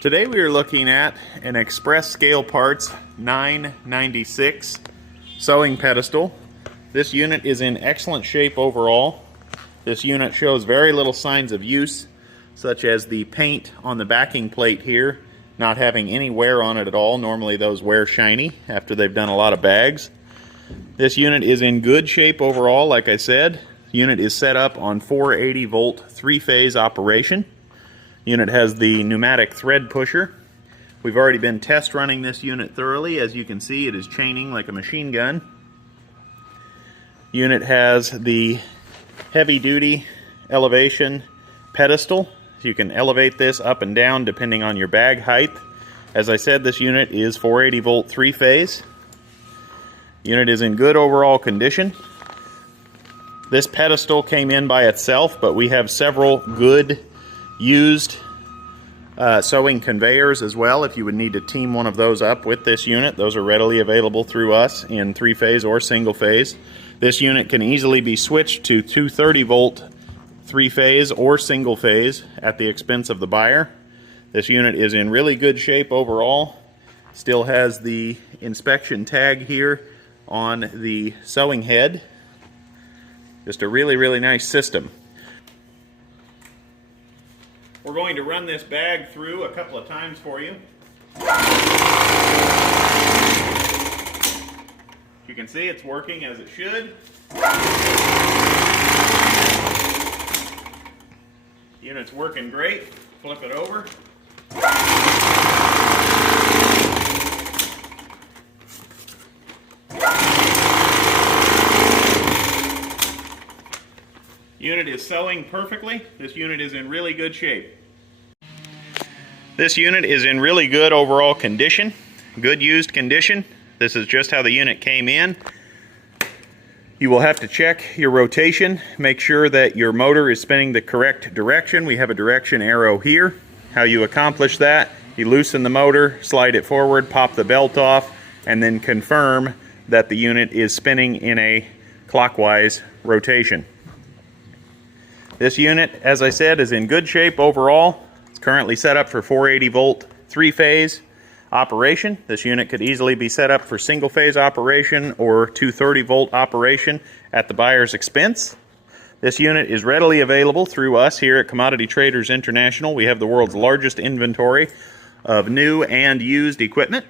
Today we are looking at an Express Scale Parts 996 sewing pedestal. This unit is in excellent shape overall. This unit shows very little signs of use, such as the paint on the backing plate here not having any wear on it at all. Normally those wear shiny after they've done a lot of bags. This unit is in good shape overall, like I said. The unit is set up on 480 volt 3-phase operation. Unit has the pneumatic thread pusher. We've already been test running this unit thoroughly. As you can see, it is chaining like a machine gun. Unit has the heavy duty elevation pedestal. You can elevate this up and down depending on your bag height. As I said, this unit is 480 volt 3-phase. Unit is in good overall condition. This pedestal came in by itself, but we have several good used sewing conveyors as well. If you would need to team one of those up with this unit, those are readily available through us in 3-phase or single phase. This unit can easily be switched to 230 volt 3-phase or single phase at the expense of the buyer. This unit is in really good shape overall. Still has the inspection tag here on the sewing head. Just a really nice system. We're going to run this bag through a couple of times for you. You can see it's working as it should. Unit's working great. Flip it over. Unit is sewing perfectly. This unit is in really good shape. This unit is in really good overall condition. Good used condition. This is just how the unit came in. You will have to check your rotation. Make sure that your motor is spinning the correct direction. We have a direction arrow here. How you accomplish that, you loosen the motor, slide it forward, pop the belt off, and then confirm that the unit is spinning in a clockwise rotation. This unit, as I said, is in good shape overall. It's currently set up for 480 volt 3-phase operation. This unit could easily be set up for single phase operation or 230 volt operation at the buyer's expense. This unit is readily available through us here at Commodity Traders International. We have the world's largest inventory of new and used equipment.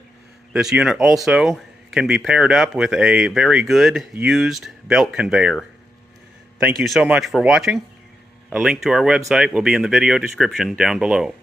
This unit also can be paired up with a very good used belt conveyor. Thank you so much for watching. A link to our website will be in the video description down below.